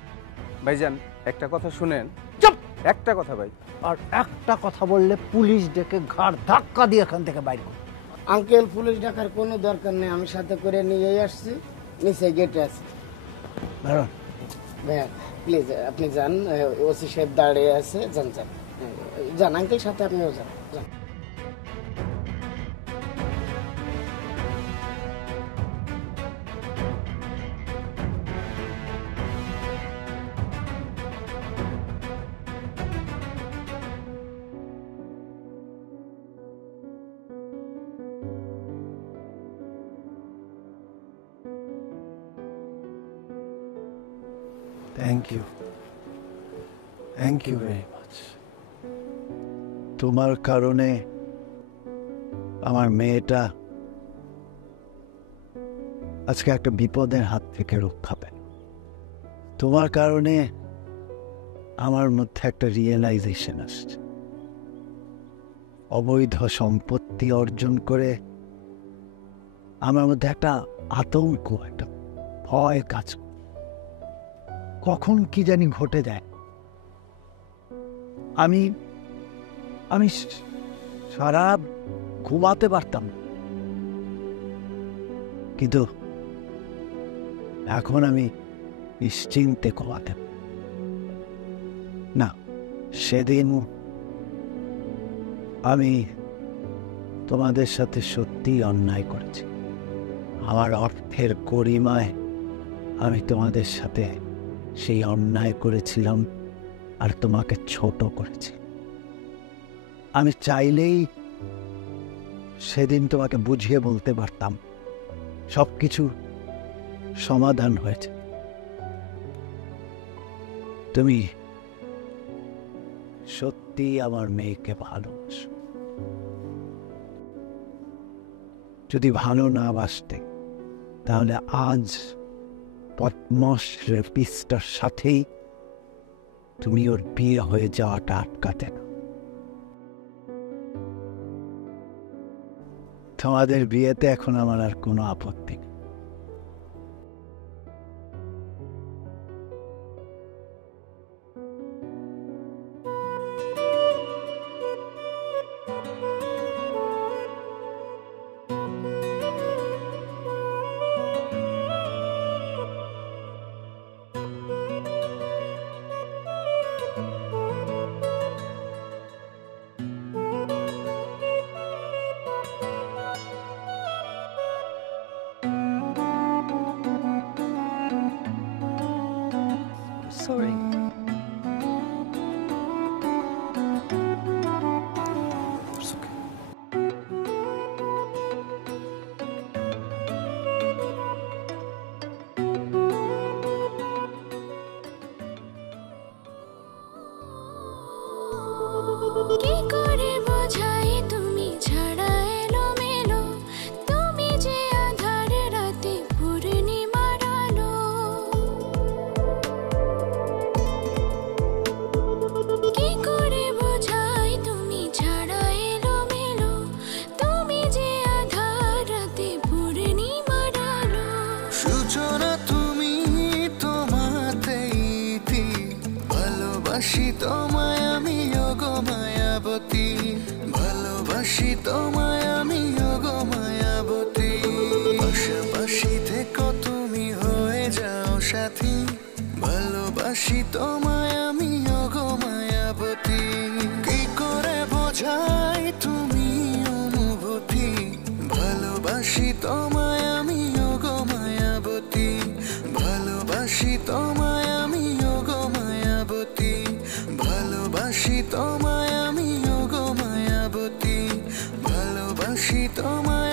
ভাইজান একটা কথা শুনেন। চুপ! একটা কথা ভাই। আর একটা কথা বললে পুলিশ ডেকে ঘাড় ধাক্কা দিয়ে এখান থেকে বাইর করো। আঙ্কেল, পুলিশ ডাকার কোনো দরকার নেই, আমি সাথে করে নিয়ে আসছি, নিচে গেটে আছি। বেরোন। ভাইয়া প্লিজ আপনি যান, ওসি সাহেব দাঁড়িয়ে আছে, যান যান যান আঙ্কেল, সাথে আপনিও যান যান। Thank you, thank you very much. তোমার কারণে আমার মেয়েটা আজকে একটা বিপদের হাত থেকে রক্ষা পেল। তোমার কারণে আমার মধ্যে একটা রিয়েলাইজেশন আসছে। অবৈধ সম্পত্তি অর্জন করে আমার মধ্যে একটা আতঙ্ক, একটা ভয় কাজ করে। কখন কি জানি ঘটে যায়। আমি আমি সারা ঘুমাতে পারতাম, কিন্তু এখন আমি নিশ্চিন্তে ঘুমাতে। না, সেদিন আমি তোমাদের সাথে সত্যিই অন্যায় করেছি। আমার অর্থের গরিমায় আমি তোমাদের সাথে সেই অন্যায় করেছিলাম আর তোমাকে ছোট করেছি। আমি চাইলেই সেদিন তোমাকে বুঝিয়ে বলতে পারতাম, সবকিছু সমাধান হয়েছে। তুমি সত্যি আমার মেয়েকে ভালোবাসো। যদি ভালো না বাসতে তাহলে আজ পদ্মস রেপিস্টার সাথেই তুমি ওর বিয়ে হয়ে যাওয়াটা আটকাতে না। তোমাদের বিয়েতে এখন আমার আর কোনো আপত্তি নেই। Sorry. কি করে বোঝাই তুমি ছাড়া এলোমেলো, তুমি যে আধার রাতে পূর্ণিমার আলো। কি করে বোঝাই তুমি ছাড়া এলোমেলো, তুমি যে আধার রাতে পূর্ণিমার আলো। সূচনা তুমি, তোমাতেই ইতি, ভালোবাসি তোমায় আমি ওগো মায়াবতী, ভালোবাসি তোমায় আমি ওগো মায়াবতী। পাশাপাশি থেকো তুমি হয়ে যাও সাথী, ভালোবাসি তোমায় আমি ওগো মায়াবতী। কি করে বোঝাই তুমি অনুভূতি, ভালোবাসি তোমায় আমি ওগো মায়াবতী, ভালোবাসি তোমায় আমি ওগো মায়াবতী, ভালোবাসি তোমায় আমি ওগো মায়াবতী, ভালোবাসি তোমায়।